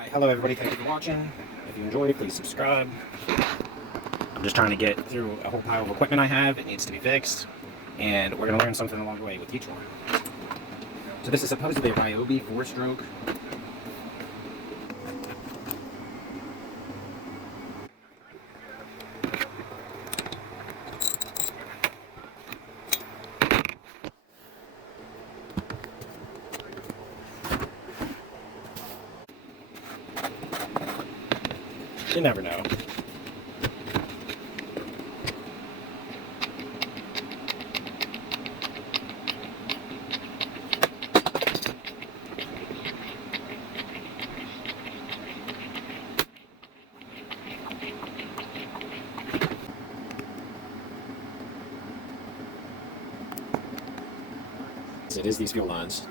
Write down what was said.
Alright, hello everybody, thank you for watching. If you enjoyed, please subscribe. I'm just trying to get through a whole pile of equipment I have. It needs to be fixed. And we're going to learn something along the way with each one. So this is supposedly a Ryobi 4-stroke. You never know. It is these fuel lines.